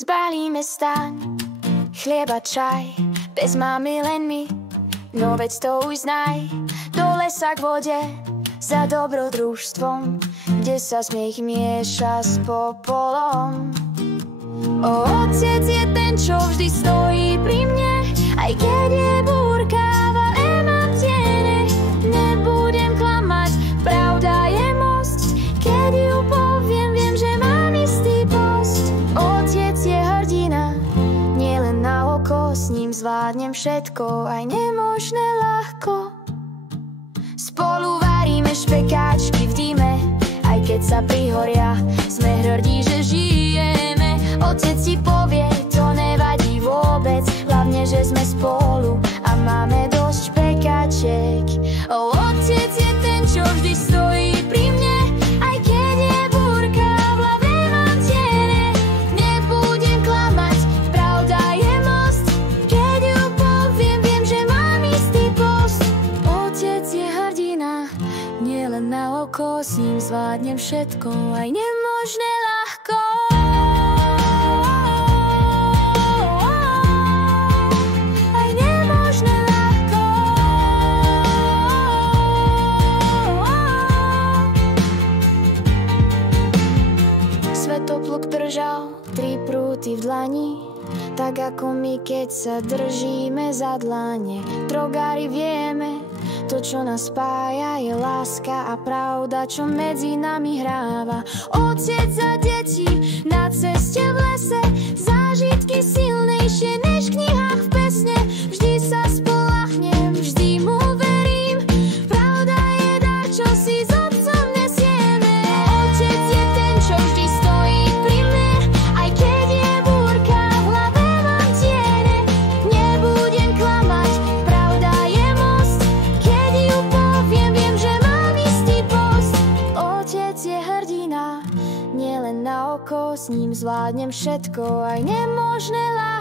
Zbalíme staň, chlieba, čaj, bez mamy len my, no veď to už znaj. Do lesa k vode, za dobrodružstvom, kde sa smiech mieša s popolom. Otec je ten, čo vždy stojí pri mne, aj keď je búrka, ale mám tiene. Nebudem klamať, pravda je most, keď ju poviem, viem, že mám istý post. Otec je hrdina, nielen na oko, s ním zvládnem všetko, aj nemožné ľahko. Spolu varíme špekáčky v dime, aj keď sa prihoria, sme hrdí, že žijeme. Otec ti povie, to nevadí vôbec, hlavne, že sme spolu a máme dosť špekáček. Otec je ten, čo vždy stojí pri mne, aj keď je búrka, v hlave mám tiene. Nebudem klamať, pravda je most, keď ju poviem, viem, že mám istý post. Otec je hrdina, nielen na oko, s ním zvládnem všetko, aj nemožné ľahko. Svetopluk držal 3 prúty v dlani, tak ako my, keď sa držíme za dlane. Drogári vieme, to, čo nás spája, je láska a pravda, čo medzi nami hráva. Otec za deti na ceste v lese, zážitky silnejšie než v knihách v pesne. Vždy sa spoľahnem, vždy mu verím, pravda je dar, čo si s otcom nesieme. Otec je ten, čo vždy stojí pri mne, aj keď je búrka, v hlave mám tiene. Nebudem klamať, pravda je most, keď ju poviem, viem, že mám istý post. Otec je hrdina, nielen na oko, s ním zvládnem všetko, aj nemožné ľahko.